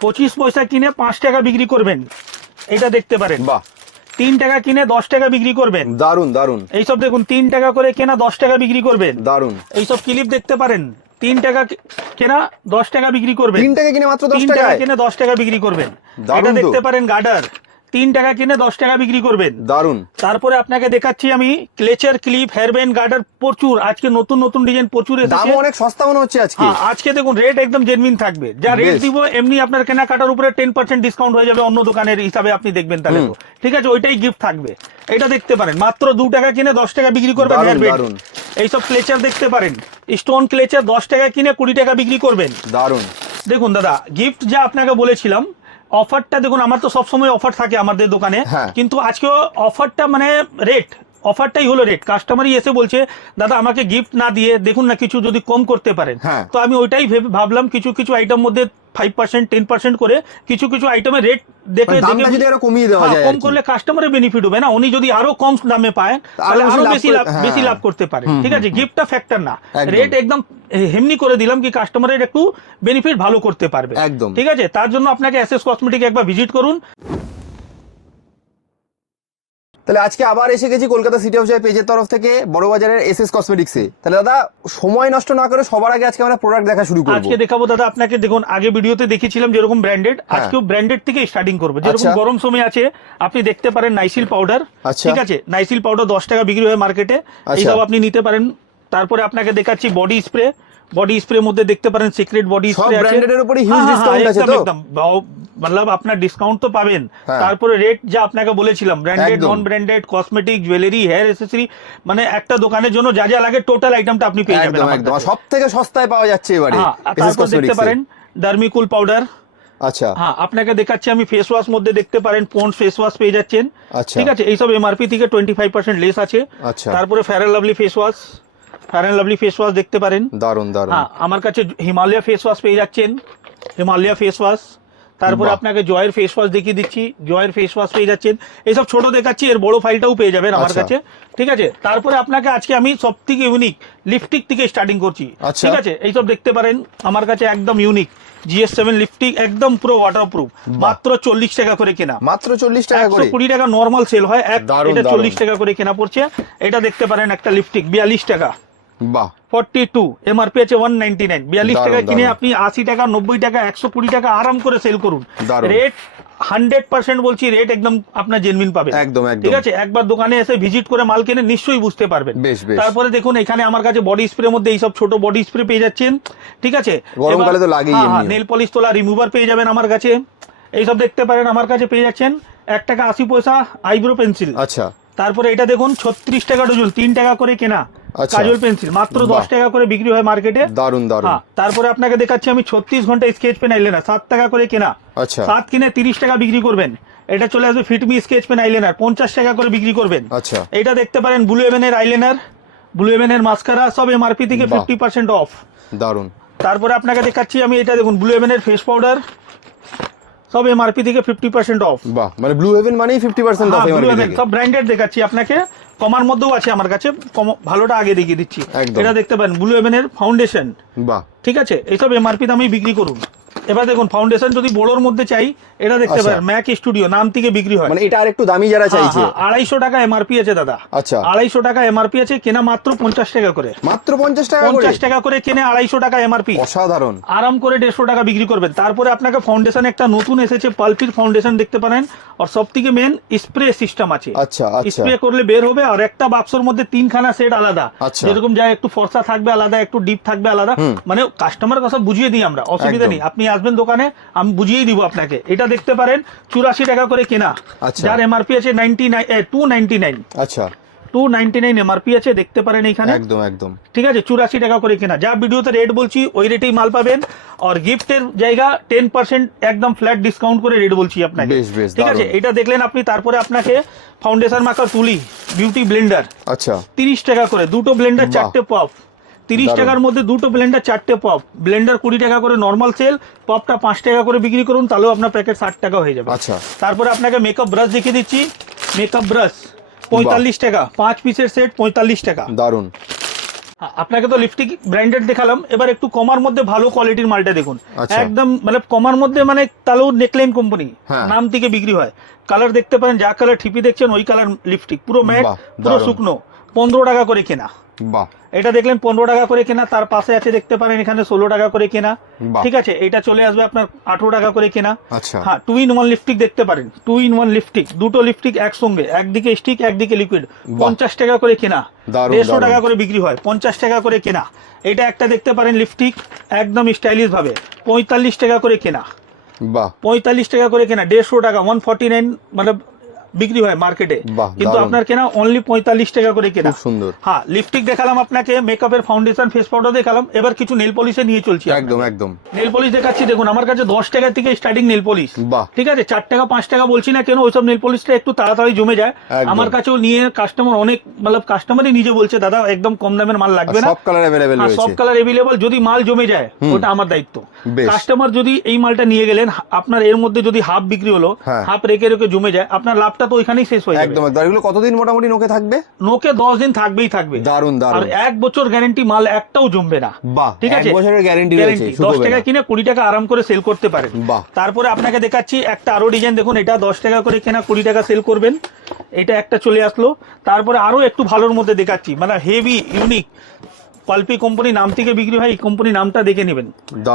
পঁচিশ পয়সা কিনে পাঁচ টাকা বিক্রি করবেন। এটা দেখতে পারেন। বা তিন টাকা কিনে দশ টাকা বিক্রি করবেন। দারুণ দারুণ এইসব দেখুন তিন টাকা করে কেনা দশ টাকা বিক্রি করবেন। দারুণ এইসব ক্লিপ দেখতে পারেন। তিন টাকা কেনা দশ টাকা বিক্রি করবেন। তিন টাকা কিনে মাত্র দশ টাকা কিনে দশ টাকা বিক্রি করবেন। এটা দেখতে পারেন গার্ডার তিন টাকা কিনে দশ টাকা বিক্রি করবেন। দারুণ তারপরে আপনাকে দেখাচ্ছি আমি ক্লেচার ক্লিপ হেয়ারব্যান্ড গার্ডার প্রচুর আজকে নতুন নতুন ডিজাইন প্রচুর দামও অনেক সস্তা মনে হচ্ছে আজকে। হ্যাঁ আজকে দেখুন রেট একদম জেনুইন থাকবে। যা রেট দিব এমনি আপনার কেনাকাটার উপরে টেন পার্সেন্ট ডিসকাউন্ট হয়ে যাবে অন্য দোকানের হিসাবে আপনি দেখবেন তাহলে তো। ঠিক আছে ওইটাই গিফট থাকবে। এটা দেখতে পারেন মাত্র দু টাকা কিনে দশ টাকা বিক্রি করবেন হেয়ারব্যান্ড এইসব ক্লেচার দেখতে পারেন। স্টোন ক্লেচার দশ টাকা কিনে কুড়ি টাকা বিক্রি করবেন। দারুণ দেখুন দাদা গিফট যা আপনাকে বলেছিলাম অফারটা দেখুন আমার তো সবসময় অফার থাকে আমাদের দোকানে হ্যাঁ। কিন্তু আজকে অফারটা মানে রেট অফারটাই হলো রেট কাস্টমারই এসে বলছে দাদা আমাকে গিফট না দিয়ে দেখুন না কিছু যদি কম করতে পারেন হ্যাঁ। তো আমি ওইটাই ভেবে ভাবলাম কিছু কিছু আইটেম মধ্যে ফাইভ পার্সেন্ট টেন পার্সেন্ট করে কিছু কিছু আইটেমের রেট দেখে মানে দামটা যদি আরও কমিয়ে দেওয়া হ্যাঁ, যায় কম করলে কাস্টমারের বেনিফিট হবে। না উনি যদি আরও কম দামে পায় তাহলে বেশি আরও লাভ বেশি লাভ হ্যাঁ। বেশি লাভ করতে পারে। ঠিক আছে? গিফটটা ফ্যাক্টর না। রেট একদম হেমনি করে দিলাম কি কাস্টমারের একটু বেনিফিট ভালো করতে পারবে। একদম। ঠিক আছে? তার জন্য আপনাকে এসএস কসমেটিক একবার ভিজিট করুন। তাহলে আজকে আবার এসে গেছি কলকাতা সিটি অফ জয় পেজের তরফ থেকে বড় বাজারের এস এস কসমেটিক্সে তাহলে দাদা সময় নষ্ট না করে সবার আগে আজকে আমরা প্রোডাক্ট দেখা শুরু করব আজকে দেখাবো দাদা আপনাকে দেখুন আগে ভিডিওতে দেখিয়েছিলাম যেরকম ব্র্যান্ডেড আজকেও ব্র্যান্ডেড থেকে স্টার্টিং করব যেরকম। আচ্ছা। গরম সময় আছে আপনি দেখতে পারেন নাইসিল পাউডার আচ্ছা। ঠিক আছে নাইসিল পাউডার দশ টাকা বিক্রি হয় মার্কেটে আচ্ছা। এইসব আপনি নিতে পারেন তারপরে আপনাকে দেখাচ্ছি বডি স্প্রে বডি স্প্রে মধ্যে দেখতে পারেন সিক্রেট বডি স্প্রে আছে। এর উপরে হ্যাঁ, হ্যাঁ, আছে তো? একদম। মতলব আপনার ডিসকাউন্ট তো পাবেন। হ্যাঁ। তারপরে রেট যা আপনাকে বলেছিলাম branded non branded cosmetic jewellery hair accessory মানে একটা দোকানের জন্য যা যা লাগে টোটাল আইটেমটা আপনি পেয়ে যাবেন একদম সব থেকে সস্তায় পাওয়া যাচ্ছে এবারে হ্যাঁ দেখতে পারেন ডার্মিকুল পাউডার আচ্ছা। হ্যাঁ আপনাকে দেখাচ্ছি আমি ফেস ওয়াশ মধ্যে দেখতে পারেন পন্ড ফেস ওয়াশ পেয়ে যাচ্ছেন। আচ্ছা। ঠিক আছে এইসব এমআরপি থেকে টোয়েন্টি ফাইভ পার্সেন্ট লেস আছে। আচ্ছা। তারপরে fair lovely face wash fair lovely face wash দেখতে পারেন। দারুণ দারুণ হ্যাঁ আমার কাছে হিমালয়া ফেস ওয়াশ পেয়ে যাচ্ছেন। হিমালয়া ফেস ওয়াশ তারপরে আপনাকে জয়ের ফেস ওয়াশ দেখিয়ে দিচ্ছি। জয়ের ফেস ওয়াশ পেয়ে যাচ্ছেন। এইসব ছোট দেখাচ্ছি এর বড় ফাইলটাও পেয়ে যাবেন আমার আচ্ছা। কাছে। ঠিক আছে? তারপরে আপনাকে আজকে আমি সব থেকে ইউনিক লিপস্টিক থেকে স্টার্টিং করছি। আচ্ছা। ঠিক আছে? এইসব দেখতে পারেন। আমার কাছে একদম ইউনিক জিএস সেভেন লিপস্টিক একদম পুরো ওয়াটারপ্রুফ মাত্র চল্লিশ টাকা করে কেনা। মাত্র চল্লিশ টাকা করে। কুড়ি টাকা নর্মাল সেল হয়। এক এটা চল্লিশ টাকা করে কেনা পড়ছে। এটা দেখতে পারেন একটা লিপস্টিক বিয়াল্লিশ টাকা। বাহ। এমআরপি আছে টাকা কিনে আপনি আশি টাকা নব্বই টাকা একশো কুড়ি টাকা আরাম করে সেল করুন। রেট হান্ড্রেড পার্সেন্ট বলছি রেট একদম আপনার জেনমিন পাবেন। একদম, একদম। ঠিক আছে? একবার দোকানে এসে ভিজিট করে মাল কিনে নিশ্চয়ই বুঝতে পারবেন। তারপরে দেখুন এখানে আমার কাছে বডি স্প্রে মধ্যে এইসব ছোট বডি স্প্রে পেয়ে যাচ্ছেন। ঠিক আছে? গরমকালে তো লাগেই নেল পলিশ তোলা রিমুভার পেয়ে যাবেন আমার কাছে। এইসব দেখতে পারেন আমার কাছে পেয়ে যাচ্ছেন। এক টাকা আশি পয়সা আইব্রো পেন্সিল আচ্ছা। তারপরে এটা দেখুন ছত্রিশ টাকা ডজন তিন টাকা করে কেনা। কাজল পেন্সিল মাত্র দশ টাকা করে বিক্রি হয় মার্কেটে দারুণ দারুণ তারপরে আপনাকে দেখাচ্ছি আমি ছত্রিশ ঘণ্টা স্কেচ পেন আইলেনার সাত টাকা করে কেনা। আচ্ছা। সাত কিনে তিরিশ টাকা বিক্রি করবেন। এটা চলে আসবে ফিটমি স্কেচ পেন আইলেনার পঞ্চাশ টাকা করে বিক্রি করবেন। আচ্ছা। এটা দেখতে পারেন ব্লু এভেনের আইলেনার ব্লু এভেনের মাস্কারা সব এমআরপি থেকে। ফিফটি পার্সেন্ট অফ দারুণ তারপরে আপনাকে দেখাচ্ছি আমি এটা দেখুন ব্লু এভেনের ফেস পাউডার সব এমআরপি থেকে ফিফটি পার্সেন্ট অফ বাহ মানে ব্লু হেভেন মানেই ফিফটি পার্সেন্ট অফ সব ব্র্যান্ডেড দেখাচ্ছি আপনাকে। কমার মধ্যেও আছে আমার কাছে ভালোটা আগে দেখিয়ে দিচ্ছি। এটা দেখতে পারেন ব্লু হেভেনের ফাউন্ডেশন বাহ। ঠিক আছে এইসব এমআরপি দামেই বিক্রি করুন। এবার দেখুন ফাউন্ডেশন যদি বড়োর মধ্যে চাই এটা দেখতে আচ্ছা। পারেন ম্যাক স্টুডিও নাম থেকে বিক্রি হয়। মানে এটা আর একটু দামি যারা হ্যাঁ, চাইছে। হ্যাঁ, আড়াইশো টাকা এমআরপি আছে দাদা। আচ্ছা। আড়াইশো টাকা এমআরপি আছে কেনা মাত্র পঞ্চাশ টাকা করে। মাত্র পঞ্চাশ টাকা করে? পঞ্চাশ টাকা করে কিনে আড়াইশো টাকা এমআরপি অসাধারণ। আরাম করে দেড়শো টাকা বিক্রি করবেন। তারপরে আপনাকে ফাউন্ডেশন একটা নতুন এসেছে পালপির ফাউন্ডেশন দেখতে পারেন। আর সব থেকে মেন স্প্রে সিস্টেম আছে। আচ্ছা আচ্ছা। স্প্রে করলে বের হবে আর একটা বাক্সর মধ্যে তিনখানা সেট আলাদা। আচ্ছা। যেরকম যা একটু ফর্সা থাকবে আলাদা একটু ডিপ থাকবে আলাদা। মানে কাস্টমার কথা বুঝিয়ে দিই আমরা অসুবিধা নেই। আপনি আসবেন দোকানে আমি বুঝিয়েই দিব আপনাকে। এটা দেখতে পারেন চুরাশি টাকা করে কেনা। আচ্ছা। যার এমআরপি আছে ninety nine two ninety nine আচ্ছা টু নাইনটি নাইন এমআরপি আছে দেখতে পারেন একদম একদম। ঠিক আছে চুরাশি টাকা করে কেনা। যা ভিডিওতে রেট বলছি ওই রেটেই মাল পাবেন। আর গিফটের জায়গা টেন পার্সেন্ট একদম ফ্ল্যাট ডিসকাউন্ট করে রেট বলছি আপনাকে। ঠিক আছে। এটা দেখলেন আপনি তারপরে আপনাকে ফাউন্ডেশন মাখা তুলি বিউটি ব্লেন্ডার আচ্ছা। তিরিশ টাকা করে দুটো ব্লেন্ডার চারটে পপ তিরিশ টাকার মধ্যে দুটো ব্লেন্ডার চারটে পপ ব্লেন্ডার কুড়ি টাকা করে নর্মাল সেল পপটা পাঁচ টাকা করে বিক্রি করুন তাহলেও আপনার প্যাকেট ষাট টাকা হয়ে যাবে। আচ্ছা। তারপরে আপনাকে মেকআপ ব্রাশ দেখিয়ে দিচ্ছি। মেকআপ ব্রাশ পঁয়তাল্লিশ টাকা। পাঁচ পিসের সেট পঁয়তাল্লিশ টাকা। দারুণ হ্যাঁ, আপনাকে তো লিপস্টিক ব্র্যান্ডেড দেখালাম। এবার একটু কমার মধ্যে ভালো কোয়ালিটির মালটা দেখুন। আচ্ছা। একদম মানে কমার মধ্যে মানে তালেও নেকলাইন কোম্পানি। নাম থেকে বিক্রি হয়। কালার দেখতে পারেন যা কালার ঠিপি দেখছেন ওই কালার লিপস্টিক পুরো ম্যাট পুরো শুকনো। পনেরো টাকা করে কেনা। বাহ। এটা দেখলেন পনেরো টাকা করে কেনা তার পাশে আছে দেখতে পারেন এখানে ষোলো টাকা করে কেনা। ঠিক আছে এটা চলে আসবে আপনার আঠেরো টাকা করে কেনা। আচ্ছা। হ্যাঁ টু ইন ওয়ান লিপস্টিক দেখতে পারেন টু ইন ওয়ান লিপস্টিক দুটো লিপস্টিক একসঙ্গে একদিকে স্টিক একদিকে লিকুইড পঞ্চাশ টাকা করে কেনা দেড়শো টাকা করে বিক্রি হয় পঞ্চাশ টাকা করে কেনা। এটা একটা দেখতে পারেন লিপস্টিক একদম স্টাইলিশ ভাবে পঁয়তাল্লিশ টাকা করে কেনা। বাহ। পঁয়তাল্লিশ টাকা করে কেনা দেড়শো টাকা ওয়ান ফর্টি নাইন মানে বিক্রি হয় মার্কেটে। কিন্তু আপনার কেনা অনলি পঁয়তাল্লিশ টাকা করে কেনা। সুন্দর। হ্যাঁ লিপস্টিক দেখালাম আপনাকে মেকআপের ফাউন্ডেশন ফেস পাউডার দেখালাম এবার কিছু নেল পলিশে নিয়ে চলছি একদম একদম। নেল পলিশ দেখাচ্ছি দেখুন আমার কাছে দশ টাকা থেকে স্টার্টিং নেল পলিশ ঠিক আছে চার টাকা পাঁচ টাকা বলছি না কেন ওইসব নেল পলিশটা একটু তাড়াতাড়ি জমে যায়। আমার কাছেও নিয়ে কাস্টমার অনেক মানে কাস্টমারই নিজে বলছে দাদা একদম কম দামের মাল লাগবে না। সব কালার অ্যাভেলেবেল হ্যাঁ, সব কালার এভেলেবল যদি মাল জমে যায় ওটা আমার দায়িত্ব। কাস্টমার যদি এই মালটা নিয়ে গেলেন আপনার এর মধ্যে যদি হাফ বিক্রি হলো হ্যাঁ। হাফ রেখে রেখে জমে যায় আপনার লাভটা তো ওইখানেই শেষ হয়ে যাবে। একদম। এগুলো কতদিন মোটামুটি নোকে থাকবে? নোকে দশ দিন থাকবেই থাকবে। দারুণ আর দারুণ এক বছর গ্যারেন্টি মাল একটাও জমবে না। বাহ ঠিক এক আছে? বছরের গ্যারেন্টি রয়েছে গ্যারেন্টি দশ শুধু টাকা কিনে কুড়ি টাকা আরাম করে সেল করতে পারেন। বাহ। তারপরে আপনাকে দেখাচ্ছি একটা আরও ডিজাইন দেখুন এটা দশ টাকা করে কেনা কুড়ি টাকা সেল করবেন। এটা একটা চলে আসলো। তারপরে আরও একটু ভালোর মধ্যে দেখাচ্ছি। মানে হেভি ইউনিক পালপি কোম্পানি নাম থেকে বিক্রি হয় এই কোম্পানি নামটা দেখে নেবেন।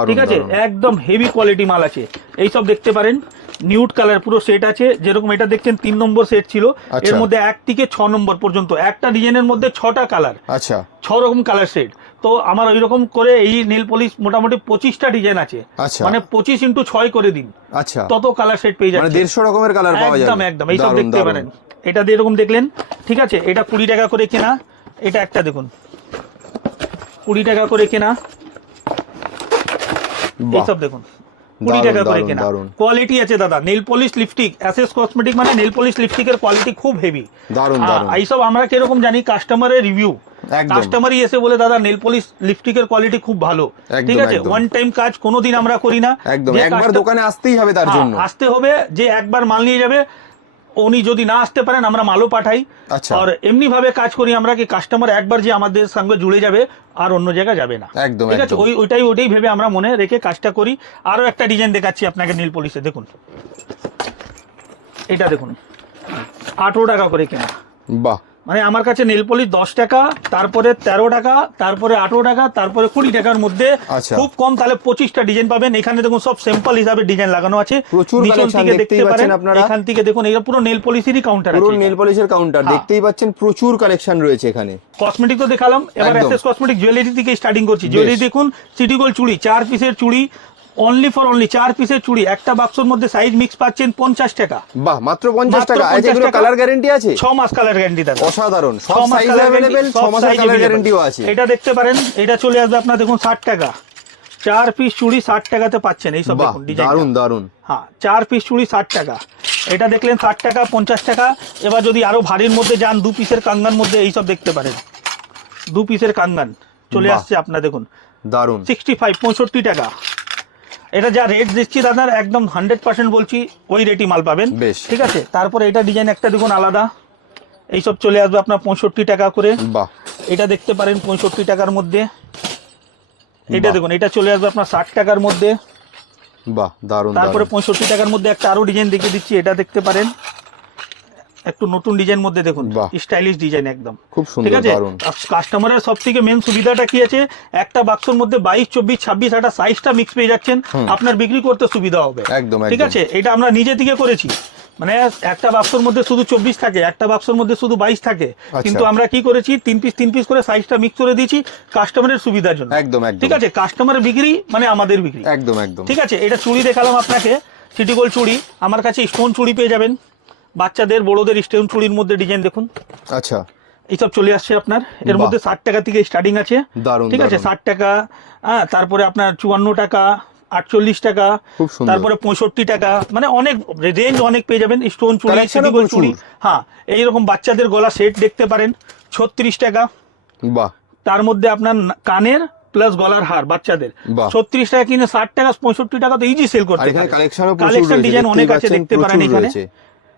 ঠিক আছে? একদম হেভি কোয়ালিটি মাল আছে। এইসব দেখতে পারেন। নিউড কালার পুরো সেট আছে। যেরকম এটা দেখছেন তিন নম্বর সেট ছিল। আচ্ছা। এর মধ্যে এক থেকে ছ নম্বর পর্যন্ত। একটা ডিজাইনের মধ্যে ছটা কালার আচ্ছা। ছ রকম কালার সেট তো আমার ওই রকম করে এই নেল পলিশ মোটামুটি পঁচিশটা ডিজাইন আছে। আচ্ছা। মানে পঁচিশ ইন্টু ছয় করে দিন। আচ্ছা। তত কালার সেট পেয়ে মানে যাচ্ছে। দেড়শো রকমের কালার পাওয়া যাবে। একদম। একদম এইসব দেখতে। পারেন। এটা দিয়ে এরকম দেখলেন। ঠিক আছে? এটা কুড়ি টাকা করে কেনা। এটা একটা দেখুন। কুড়ি টাকা করে কেনা। এইসব দেখুন। কুড়ি টাকা করে কেনা। কোয়ালিটি আছে দাদা নেল পলিশ লিপস্টিক অ্যাসেস কসমেটিক মানে নেল পলিশ লিপস্টিকের কোয়ালিটি খুব হেভি এইসব আমরা কীরকম জানি? কাস্টমারের রিভিউ। কাস্টমারই এসে বলে দাদা নেল পলিশ লিপস্টিকের কোয়ালিটি খুব ভালো। ঠিক আছে? ওয়ান টাইম কাজ কোনোদিন আমরা করি না। একবার দোকানে আসতেই হবে তার হ্যাঁ, জন্য। আসতে হবে যে একবার মাল নিয়ে যাবে। উনি যদি না আসতে পারেন আমরা মালও পাঠাই। আচ্ছা। আর এমনি ভাবে কাজ করি আমরা কি কাস্টমার একবার যে আমাদের সঙ্গে জুড়ে যাবে আর অন্য জায়গায় যাবে না। একদম, ঠিক আছে? ওই ওইটাই ওইটাই ভেবে আমরা মনে রেখে কাজটা করি। আরও একটা ডিজাইন দেখাচ্ছি আপনাকে নীল পলিশে দেখুন। এটা দেখুন। আঠেরো টাকা করে কেনা। বাহ। মানে আমার কাছে নেল পলিশ দশ টাকা তারপরে তেরো টাকা তারপরে আঠেরো টাকা তারপরে কুড়ি টাকার মধ্যে আচ্ছা। খুব কম তাহলে পঁচিশটা ডিজাইন পাবেন। এখানে দেখুন সব স্যাম্পল হিসাবে ডিজাইন লাগানো আছে। নিচন থেকে দেখতে পারেন এখান থেকে দেখুন এটা পুরো নেল পলিশেরই কাউন্টার পুরো নেল পলিশের কাউন্টার। দেখতেই পাচ্ছেন প্রচুর কালেকশন রয়েছে এখানে। কসমেটিক তো দেখালাম এবার। এসএস কসমেটিক জুয়েলারি থেকে স্টার্টিং করছি। জুয়েলারি দেখুন সিটি গোল্ড চুড়ি চার পিসের চুড়ি অনলি ফর অনলি চার পিসের চুড়ি একটা বাক্সর মধ্যে সাইজ মিক্স পাচ্ছেন পঞ্চাশ টাকা। বাহ মাত্র পঞ্চাশ টাকা। 50 এগুলো কালার গ্যারেন্টি আছে? ছ মাস কালার গ্যারান্টি থাকে অসাধারণ। ছ সব মাস অ্যাভেলেবেল ছ সব size কালার গ্যারেন্টিও আছে। এটা দেখতে পারেন এটা চলে আসবে আপনার দেখুন ষাট টাকা। চার পিস চুড়ি ষাট টাকাতে পাচ্ছেন দেখুন ডিজাইন দারুণ দারুণ হ্যাঁ চার পিস চুড়ি ষাট টাকা। এটা দেখলেন ষাট টাকা পঞ্চাশ টাকা। এবার যদি আরও ভারীর মধ্যে যান দু পিসের কাঙ্গান মধ্যে এইসব দেখতে পারেন। দু পিসের কাঙ্গান। চলে আসছে আপনার দেখুন। দারুণ সিক্সটি ফাইভ পঁয়ষট্টি টাকা। এটা যা রেট দিচ্ছি দাদার একদম হান্ড্রেড পার্সেন্ট বলছি ওই রেটই মাল পাবেন। বেশ। ঠিক আছে? তারপরে এটা ডিজাইন একটা দেখুন আলাদা। এইসব চলে আসবে আপনার পঁয়ষট্টি টাকা করে। বাহ। এটা দেখতে পারেন পঁয়ষট্টি টাকার মধ্যে। এটা দেখুন এটা চলে আসবে আপনার ষাট টাকার মধ্যে। বাহ দারুণ তারপরে পঁয়ষট্টি টাকার মধ্যে একটা আরও ডিজাইন দেখিয়ে দিচ্ছি এটা দেখতে পারেন। একটু নতুন ডিজাইন মধ্যে দেখুন। স্টাইলিশ ডিজাইন একদম। খুব সুন্দর ঠিক আছে কাস্টমারের সব থেকে মেন সুবিধাটা কি আছে? একটা বাক্সের মধ্যে বাইশ চব্বিশ ছাব্বিশ একটা সাইজটা মিক্স পেয়ে যাচ্ছেন। আপনার বিক্রি করতে সুবিধা হবে। একদম ঠিক আছে? এটা আমরা নিজে থেকে করেছি। মানে একটা বাক্সর মধ্যে শুধু চব্বিশ থাকে একটা বাক্সর মধ্যে শুধু বাইশ থাকে। আচ্ছা। কিন্তু আমরা কি করেছি? তিন পিস তিন পিস করে সাইজটা মিক্স করে দিয়েছি কাস্টমারের সুবিধার জন্য। একদম একদম। ঠিক আছে? কাস্টমারের বিক্রি মানে আমাদের বিক্রি। একদম একদম। ঠিক আছে? এটা চুড়ি দেখালাম আপনাকে। সিটি গোল্ড চুড়ি। আমার কাছে স্টোন চুড়ি পেয়ে যাবেন। বাচ্চাদের বড়দের স্টোন চুড়ির মধ্যে ডিজাইন দেখুন। আচ্ছা। এইসব চলে আসছে আপনার। এর মধ্যে ষাট টাকা থেকে স্টার্টিং আছে। ঠিক আছে ষাট টাকা হ্যাঁ তারপরে আপনার চুয়ান্ন টাকা আটচল্লিশ টাকা তারপরে পঁয়ষট্টি টাকা মানে অনেক রেঞ্জ অনেক পেয়ে যাবেন। স্টোন চুড়ি। চুড়ি হ্যাঁ এইরকম বাচ্চাদের গলা সেট দেখতে পারেন। ছত্রিশ টাকা। বাহ। তার মধ্যে আপনার কানের প্লাস গলার হার বাচ্চাদের। ছত্রিশ টাকা কিনে ষাট টাকা পঁয়ষট্টি টাকা তো ইজি সেল করতে কালেকশন ডিজাইন অনেক আছে দেখতে পারেন এখানে।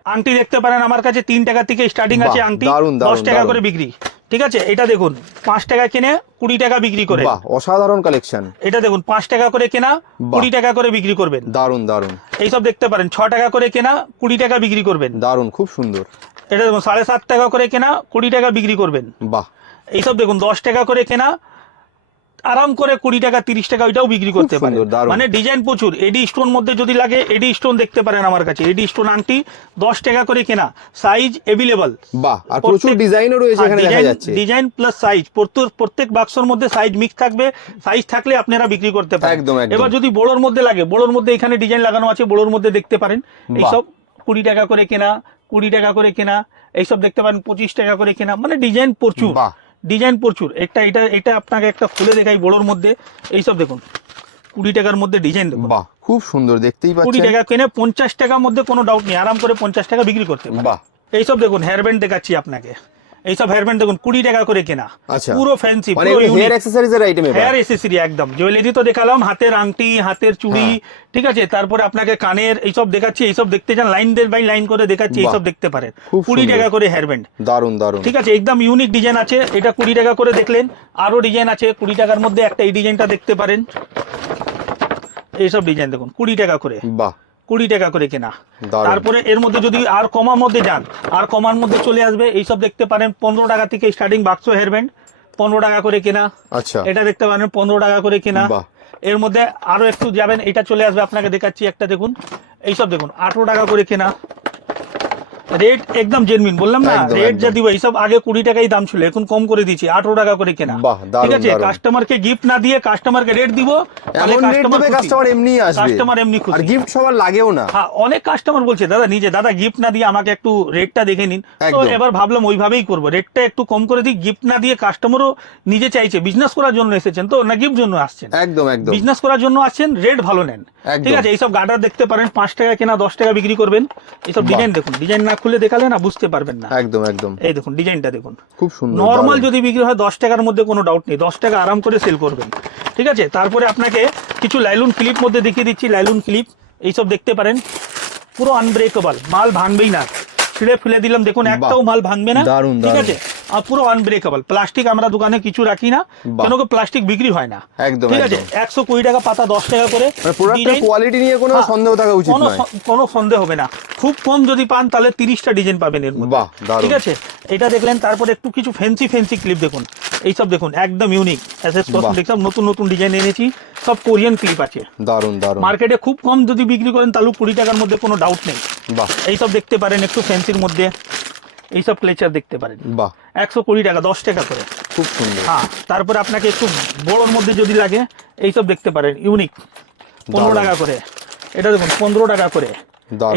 আংটি দেখতে পারেন আমার কাছে তিন টাকা থেকে স্টার্টিং আছে আংটি দারুণ, দশ টাকা করে বিক্রি। ঠিক আছে এটা দেখুন পাঁচ টাকা কিনে কুড়ি টাকা বিক্রি করে। বাহ অসাধারণ কালেকশন এটা দেখুন পাঁচ টাকা করে কেনা কুড়ি টাকা করে বিক্রি করবেন। দারুণ দারুণ এইসব দেখতে পারেন ছ টাকা করে কেনা কুড়ি টাকা বিক্রি করবেন। দারুণ খুব সুন্দর। এটা দেখুন সাড়ে সাত টাকা করে কেনা কুড়ি টাকা বিক্রি করবেন। বাহ। এইসব দেখুন দশ টাকা করে কেনা আরাম করে কুড়ি টাকা তিরিশ টাকা ওইটাও বিক্রি করতে পারে। মানে ডিজাইন প্রচুর। এডি স্টোন মধ্যে যদি লাগে এডি স্টোন দেখতে পারেন আমার কাছে। এডি স্টোন আংটি দশ টাকা করে কেনা। সাইজ এভেলেবল বাহ আর প্রচুর ডিজাইনও রয়েছে এখানে দেখা যাচ্ছে। ডিজাইন প্লাস সাইজ প্রত্যেক বাক্সর মধ্যে সাইজ মিক্স থাকবে। সাইজ থাকলে আপনারা বিক্রি করতে পারেন। একদম। এবার যদি বড়োর মধ্যে লাগে বড়োর মধ্যে এখানে ডিজাইন লাগানো আছে বড়োর মধ্যে দেখতে পারেন। এইসব কুড়ি টাকা করে কেনা কুড়ি টাকা করে কেনা এইসব দেখতে পারেন পঁচিশ টাকা করে কেনা। মানে ডিজাইন প্রচুর। ডিজাইন প্রচুর। একটা এটা এটা আপনাকে একটা খুলে দেখাই বড়োর মধ্যে। এইসব দেখুন কুড়ি টাকার মধ্যে ডিজাইন দেখুন। বাহ খুব সুন্দর দেখতেই কুড়ি টাকা কিনে পঞ্চাশ টাকার মধ্যে কোনো ডাউট নেই আরাম করে পঞ্চাশ টাকা বিক্রি করতে বাহ। এইসব দেখুন হেয়ারব্যান্ড দেখাচ্ছি আপনাকে। এইসব হেয়ারব্যান্ড দেখুন কুড়ি টাকা করে কেনা। আচ্ছা। পুরো ফ্যান্সি হেয়ার এসেসরি একদম। জুয়েলারি তো দেখালাম হাতের আংটি হাতের চুড়ি হ্যাঁ। ঠিক আছে? তারপরে আপনাকে কানের এইসব দেখাচ্ছি এইসব দেখতে চান লাইন দের বাই লাইন করে দেখাচ্ছি। এইসব দেখতে পারেন। কুড়ি টাকা করে হেয়ারব্যান্ড দারুণ দারুণ ঠিক আছে? একদম ইউনিক ডিজাইন আছে। এটা কুড়ি টাকা করে দেখলেন। আরও ডিজাইন আছে কুড়ি টাকার মধ্যে একটা এই ডিজাইনটা দেখতে পারেন। এইসব ডিজাইন দেখুন কুড়ি টাকা করে। বাহ। কুড়ি টাকা করে কেনা। তারপরে এর মধ্যে যদি আর কমার মধ্যে যান আর কমার মধ্যে চলে আসবে এইসব দেখতে পারেন পনেরো টাকা থেকে স্টার্টিং বাক্স হেয়ারব্যান্ড পনেরো টাকা করে কেনা। আচ্ছা। এটা দেখতে পারেন পনেরো টাকা করে কেনা। এর মধ্যে আরও একটু যাবেন এটা চলে আসবে আপনাকে দেখাচ্ছি একটা দেখুন। এইসব দেখুন আঠেরো টাকা করে কেনা। রেট একদম জেনমিন বললাম না? রেট যা দিব এইসব আগে কুড়ি টাকাই দাম ছিল এখন কম করে দিচ্ছি আঠারো টাকা করে কেনা। ঠিক আছে। কাস্টমারকে গিফট না দিয়ে কাস্টমারকে রেট দিব কাস্টমার এমনি আসবে। কাস্টমার এমনি আর খুশি। গিফট সবার লাগেও না। হ্যাঁ অনেক কাস্টমার বলছে দাদা নিজে দাদা গিফট না দিয়ে আমাকে একটু রেটটা দেখে নিন। তো এবার ভাবলাম ওইভাবেই করব। রেটটা একটু কম করে দিই গিফট না দিয়ে কাস্টমারও নিজে চাইছে। বিজনেস করার জন্য এসেছেন তো না গিফট জন্য আসছেন? একদম একদম। বিজনেস করার জন্য আসছেন রেট ভালো নেন। ঠিক আছে? এইসব গার্ডার দেখতে পারেন পাঁচ টাকা কেনা দশ টাকা বিক্রি করবেন। এইসব। ডিজাইন দেখুন। ডিজাইন না খুলে দেখালে না বুঝতে পারবেন না। একদম একদম। এই দেখুন ডিজাইনটা দেখুন। খুব সুন্দর নর্মাল যদি বিক্রি হয় দশ টাকার মধ্যে কোনো ডাউট নেই। দশ টাকা আরাম করে সেল করবেন। ঠিক আছে? তারপরে আপনাকে কিছু লাইলুন ক্লিপ মধ্যে দেখিয়ে দিচ্ছি। লাইলুন ক্লিপ এইসব দেখতে পারেন। পুরো আনব্রেকেবল মাল ভাঙবেই না। ছিঁড়ে ফেলে দিলাম। দেখুন একটাও মাল ভাঙবে না। ঠিক আছে? আর পুরো আনব্রেকেবল প্লাস্টিক আমরা দোকানে কিছু রাখি না কেন প্লাস্টিক বিক্রি হয় না? একদম, ঠিক আছে? একশো কুড়ি টাকা পাতা দশ টাকা করে মানে প্রোডাক্টের কোয়ালিটি নিয়ে কোনো হ্যাঁ, সন্দেহ থাকা উচিত কোনো নয়। কোনো সন্দেহ হবে না। খুব কম যদি পান তাহলে তিরিশটা ডিজাইন পাবেন এর বাহ, ঠিক আছে? এটা দেখলেন তারপরে একটু কিছু ফ্যান্সি ফ্যান্সি ক্লিপ দেখুন। এইসব দেখুন একদম ইউনিক এস এস বাহ। সব নতুন নতুন ডিজাইন এনেছি। সব কোরিয়ান ক্লিপ আছে। দারুণ দারুণ মার্কেটে খুব কম যদি বিক্রি করেন তাহলে কুড়ি টাকার মধ্যে কোনো ডাউট নেই। বাহ। এইসব দেখতে পারেন একটু ফ্যান্সির মধ্যে। এইসব ক্লেচার দেখতে পারেন। বাহ। একশো কুড়ি টাকা দশ টাকা করে। খুব সুন্দর। হ্যাঁ তারপরে আপনাকে একটু বড়োর মধ্যে যদি লাগে এইসব দেখতে পারেন ইউনিক পনেরো টাকা করে। এটা দেখুন পনেরো টাকা করে।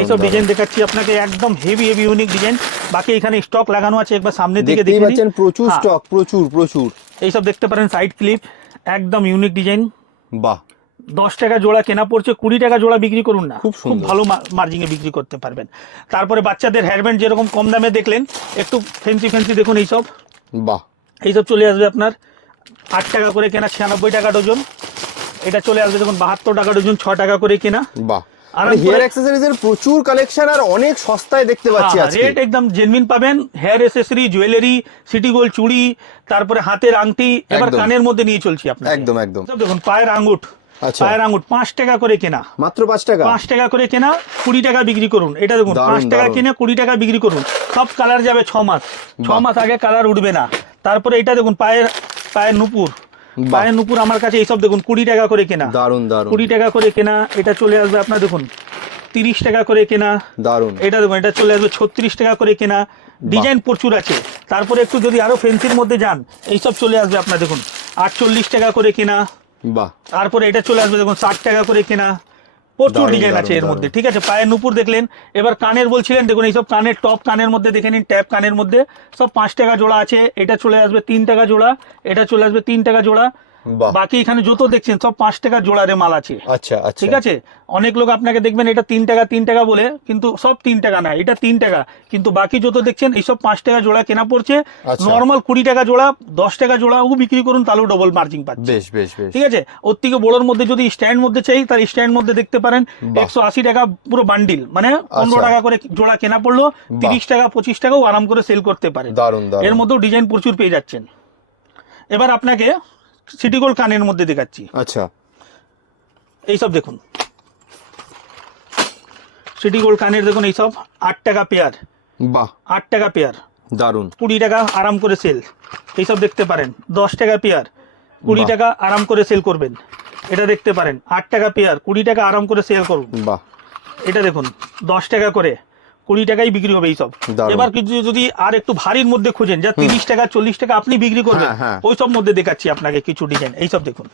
এইসব ডিজাইন দেখাচ্ছি আপনাকে একদম হেভি হেভি ইউনিক ডিজাইন বাকি এখানে স্টক লাগানো আছে একবার সামনের দিকে দেখতেই দেখে পাচ্ছেন প্রচুর হ্যাঁ। স্টক প্রচুর প্রচুর। এইসব দেখতে পারেন সাইড ক্লিপ একদম ইউনিক ডিজাইন বাহ। দশ টাকা জোড়া কেনা পড়ছে কুড়ি টাকা জোড়া বিক্রি করুন না। খুব। ভালো মার্জিনে বিক্রি করতে পারবেন। তারপরে বাচ্চাদের হেয়ারব্যান্ড যেরকম কম দামে দেখলেন একটু ফেন্সি ফেন্সি দেখুন এইসব। বাহ। এইসব চলে আসবে আপনার আট টাকা করে কেনা ছিয়ানব্বই টাকা ডজন। এটা চলে আসবে দেখুন বাহাত্তর টাকা ডজন ছ টাকা করে কেনা। বাহ। মানে হেয়ার করে- অ্যাক্সেসরিজ এর প্রচুর কালেকশন আর অনেক সস্তায় দেখতে পাচ্ছি আজকে। রেট একদম জেনমিন পাবেন। Hair accessory jewellery city gold চুড়ি তারপরে হাতের আংটি এবার কানের মধ্যে নিয়ে চলছি আপনার একদম একদম। দেখুন পায়ের আঙ্গুট আচ্ছা। পায়ের আঙ্গুট পাঁচ টাকা করে কেনা। মাত্র পাঁচ টাকা? পাঁচ টাকা করে কেনা কুড়ি টাকা বিক্রি করুন। এটা দেখুন পাঁচ টাকা। কিনে কুড়ি টাকা বিক্রি করুন। সব কালার যাবে ছ মাস। ছ মাস আগে কালার উঠবে না। তারপরে এটা দেখুন পায়ের পায়ের নুপুর। পায়ের নুপুর আমার কাছে এইসব দেখুন কুড়ি টাকা করে কেনা। দারুণ দারুণ কুড়ি টাকা করে কেনা এটা চলে আসবে আপনার দেখুন তিরিশ টাকা করে কেনা। দারুণ এটা দেখুন এটা চলে আসবে ছত্রিশ টাকা করে কেনা। ডিজাইন প্রচুর আছে। তারপরে একটু যদি আরও ফেন্সির মধ্যে যান এইসব চলে আসবে আপনার দেখুন আটচল্লিশ টাকা করে কেনা। বাহ। তারপরে এটা চলে আসবে দেখুন ষাট টাকা করে কেনা। প্রচুর ডিজাইন আছে এর মধ্যে ঠিক আছে? পায়ের নুপুর দেখলেন এবার কানের বলছিলেন দেখুন এইসব কানের টপ কানের মধ্যে দেখে নিন ট্যাপ কানের মধ্যে। সব পাঁচ টাকা জোড়া আছে এটা চলে আসবে তিন টাকা জোড়া এটা চলে আসবে তিন টাকা জোড়া। বাকি এখানে যত দেখছেন সব পাঁচ টাকা জোড়ারে মাল আছে। আচ্ছা আচ্ছা। ঠিক আছে? অনেক লোক আপনাকে দেখবেন এটা তিন টাকা তিন টাকা বলে কিন্তু সব তিন টাকা না এটা তিন টাকা। কিন্তু বাকি যত দেখছেন এইসব পাঁচ টাকা জোড়া কেনা পড়ছে। আচ্ছা। নর্মাল কুড়ি টাকা জোড়া দশ টাকা জোড়াও বিক্রি করুন তাহলেও ডবল মার্জিন পাচ্ছে। বেশ বেশ ঠিক আছে? ওর থেকে বড়োর মধ্যে যদি স্ট্যান্ড মধ্যে চাই তার স্ট্যান্ড মধ্যে দেখতে পারেন একশো আশি টাকা পুরো বান্ডিল মানে পনেরো আচ্ছা। টাকা করে জোড়া কেনা পড়ল তিরিশ টাকা পঁচিশ টাকাও আরাম করে সেল করতে পারেন। দারুণ এর মধ্যেও ডিজাইন প্রচুর পেয়ে যাচ্ছেন। এবার আপনাকে সিটি গোল্ড কানের মধ্যে দেখাচ্ছি। আচ্ছা। এইসব দেখুন। সিটি গোল্ড কানের দেখুন এইসব আট টাকা পেয়ার। বাহ। আট টাকা পেয়ার। দারুণ কুড়ি টাকা আরাম করে সেল এইসব দেখতে পারেন দশ টাকা পেয়ার। কুড়ি। টাকা আরাম করে সেল করবেন। এটা দেখতে পারেন আট টাকা পেয়ার কুড়ি টাকা আরাম করে সেল করুন। বাহ। এটা দেখুন দশ টাকা করে। কুড়ি টাকাই বিক্রি হবে এইসব। এবার কিছু যদি আর একটু ভারীর মধ্যে খুঁজেন যা তিরিশ টাকা চল্লিশ টাকা আপনি বিক্রি করবেন হ্যাঁ, হ্যাঁ। ওই সব মধ্যে দেখাচ্ছি আপনাকে কিছু ডিজাইন এইসব দেখুন।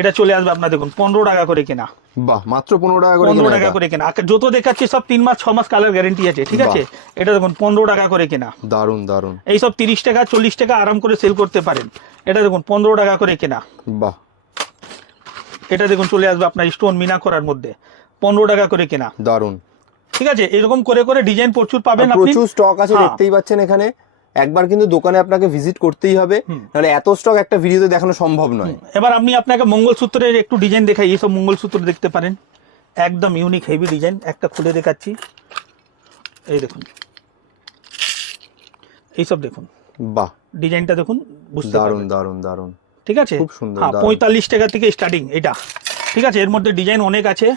এটা চলে আসবে আপনার দেখুন পনেরো টাকা করে কেনা। বাহ মাত্র পনেরো টাকা করে পনেরো টাকা করে কেনা। যত দেখাচ্ছি সব তিন মাস ছ মাস কালার গ্যারেন্টি আছে ঠিক আছে? এটা দেখুন পনেরো টাকা করে কেনা। দারুণ দারুণ এইসব তিরিশ টাকা চল্লিশ টাকা আরাম করে সেল করতে পারেন। এটা দেখুন পনেরো টাকা করে কেনা। বাহ। এটা দেখুন চলে আসবে আপনার স্টোন মিনা করার মধ্যে। পনেরো টাকা করে কেনা। দারুণ ঠিক আছে? এরকম করে করে ডিজাইন প্রচুর পাবেন আপনি। প্রচুর স্টক আছে হ্যাঁ। দেখতেই পাচ্ছেন এখানে। একবার কিন্তু দোকানে আপনাকে ভিজিট করতেই হবে। নাহলে এত স্টক একটা ভিডিওতে দেখানো সম্ভব নয়। এবার আপনি আপনাকে মঙ্গলসূত্রের একটু ডিজাইন দেখাই। এইসব মঙ্গলসূত্র দেখতে পারেন। একদম ইউনিক হেভি ডিজাইন একটা খুলে দেখাচ্ছি। এই দেখুন। এইসব দেখুন। বাহ। ডিজাইনটা দেখুন বুঝতে দারুণ দারুণ দারুণ ঠিক আছে? খুব সুন্দর, হ্যাঁ। পঁয়তাল্লিশ টাকা থেকে স্টার্টিং এটা। ঠিক আছে? এর মধ্যে ডিজাইন অনেক আছে।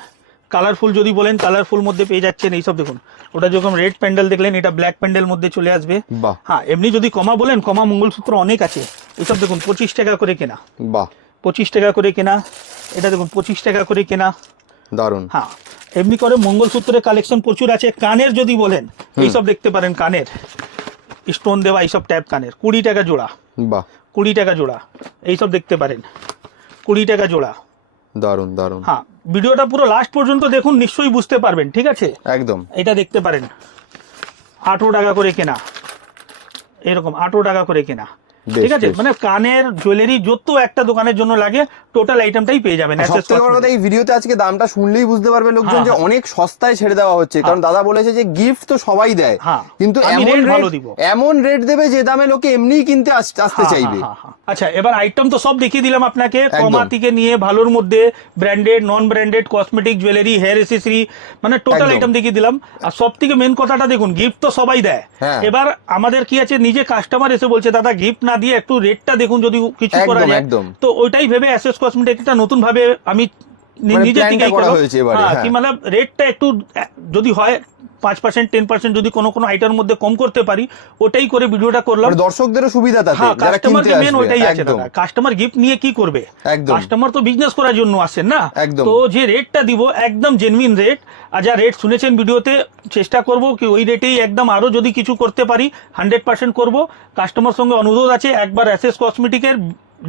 কালারফুল যদি বলেন কালারফুল মধ্যে পেয়ে যাচ্ছেন এইসব দেখুন। ওটা যখন রেড প্যান্ডেল দেখলেন এটা ব্ল্যাক প্যান্ডেল মধ্যে চলে আসবে। বাহ। হ্যাঁ এমনি যদি কমা বলেন কমা মঙ্গলসূত্র অনেক আছে। এইসব দেখুন পঁচিশ টাকা করে কেনা। বাহ। পঁচিশ টাকা করে কেনা। এটা দেখুন পঁচিশ টাকা করে কেনা। দারুণ হ্যাঁ এমনি করে মঙ্গলসূত্রের কালেকশন প্রচুর আছে। কানের যদি বলেন এইসব দেখতে পারেন কানের। স্টোন দেওয়া এইসব ট্যাপ কানের। কুড়ি টাকা জোড়া। বাহ। কুড়ি টাকা জোড়া। এইসব দেখতে পারেন। কুড়ি টাকা জোড়া। দারুণ দারুণ হ্যাঁ ভিডিওটা পুরো লাস্ট পর্যন্ত দেখুন নিশ্চয়ই বুঝতে পারবেন ঠিক আছে? একদম। এটা দেখতে পারেন। আঠেরো টাকা করে কেনা। এরকম আঠেরো টাকা করে কেনা। ঠিক আছে? মানে কানের জুয়েলারি যত একটা দোকানের জন্য লাগে টোটাল আইটেমটাই পেয়ে যাবেন কথা এই ভিডিওতে আজকে দামটা শুনলেই বুঝতে পারবে লোকজন হ্যাঁ, যে হ্যাঁ। অনেক সস্তায় ছেড়ে দেওয়া হচ্ছে। কারণ দাদা বলেছে যে গিফট তো সবাই দেয়। হ্যাঁ, কিন্তু এমন রেট এমন রেট দেবে যে দামে লোকে এমনিই কিনতে আসতে হ্যাঁ, চাইবে। হ্যাঁ, হ্যাঁ, হ্যাঁ। আচ্ছা এবার আইটেম তো সব দেখিয়ে দিলাম আপনাকে। কমা থেকে নিয়ে ভালোর মধ্যে branded non branded cosmetic jewellery hair accessory মানে টোটাল আইটেম দেখিয়ে দিলাম। আর সব থেকে মেন কথাটা দেখুন গিফট তো সবাই দেয়। হ্যাঁ। এবার আমাদের কি আছে? নিজে কাস্টমার এসে বলছে দাদা গিফট না দিয়ে একটু রেটটা দেখুন যদি কিছু করা যায়। তো ওইটাই ভেবে অ্যাসেস কসমেটিকটা নতুন ভাবে আমি নিজে প্ল্যানটা থেকেই করা হয়েছে এবারে, হ্যাঁ, হ্যাঁ। কি মানে রেটটা একটু যদি হয় পাঁচ পার্সেন্ট টেন পার্সেন্ট যদি কোনো কোনো আইটেমের মধ্যে কম করতে পারি ওটাই করে ভিডিওটা করলাম। মানে দর্শকদেরও সুবিধা তাতে হ্যাঁ কাস্টমার মেন ওইটাই আছে কাস্টমার গিফট নিয়ে কি করবে? কাস্টমার তো বিজনেস করার জন্য আসেন না? তো যে রেটটা দিব একদম জেনুইন রেট আর যা রেট শুনেছেন ভিডিওতে চেষ্টা করব কি ওই রেটেই একদম আরও যদি কিছু করতে পারি হান্ড্রেড পার্সেন্ট করব। কাস্টমার সঙ্গে অনুরোধ আছে একবার অ্যাসেস কসমেটিকের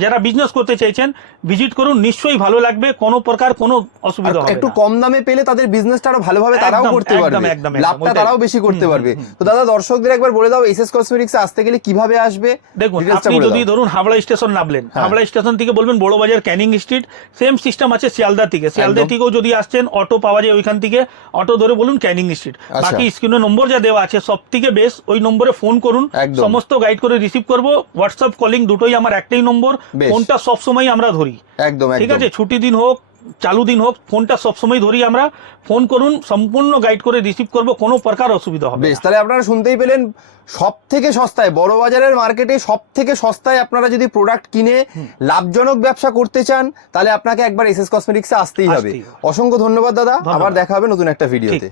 যারা বিজনেস করতে চাইছেন ভিজিট করুন নিশ্চয়ই ভালো লাগবে কোনো প্রকার কোনো অসুবিধা হবে একটু কম দামে পেলে তাদের বিজনেসটা আরও ভালোভাবে তারাও করতে পারবে। লাভটা তারাও বেশি করতে পারবে। তো দাদা দর্শকদের একবার বলে দাও এসএস কসমেটিক্স আসতে গেলে কীভাবে আসবে? দেখুন আপনি যদি ধরুন হাবড়া স্টেশন নামলেন হ্যাঁ। হাবড়া স্টেশন থেকে বলবেন বড় বাজার ক্যানিং স্ট্রিট সেম সিস্টেম আছে শিয়ালদা থেকে। শিয়ালদা থেকেও যদি আসছেন অটো পাওয়া যায় ওইখান থেকে অটো ধরে বলুন ক্যানিং স্ট্রিট। আচ্ছা। বাকি স্ক্রিনে নম্বর যা দেওয়া আছে সব থেকে বেশ ওই নম্বরে ফোন করুন সমস্ত গাইড করে রিসিভ করব। হোয়াটসঅ্যাপ কলিং দুটোই আমার একটাই নম্বর। ফোনটা সবসময় আমরা ধরি। একদম ঠিক আছে? ছুটি দিন হোক চালু দিন হোক ফোনটা সবসময় ধরি আমরা। ফোন করুন সম্পূর্ণ গাইড করে রিসিভ করব কোনো প্রকার অসুবিধা হবে বেশ তাহলে আপনারা শুনতেই পেলেন সব থেকে সস্তায় বড় বাজারের মার্কেটে সব থেকে সস্তায় আপনারা যদি প্রোডাক্ট কিনে লাভজনক ব্যবসা করতে চান তাহলে আপনাকে একবার এসএস কসমেটিক্সে আসতেই হবে। অসংখ্য ধন্যবাদ দাদা। আবার দেখা হবে নতুন একটা ভিডিওতে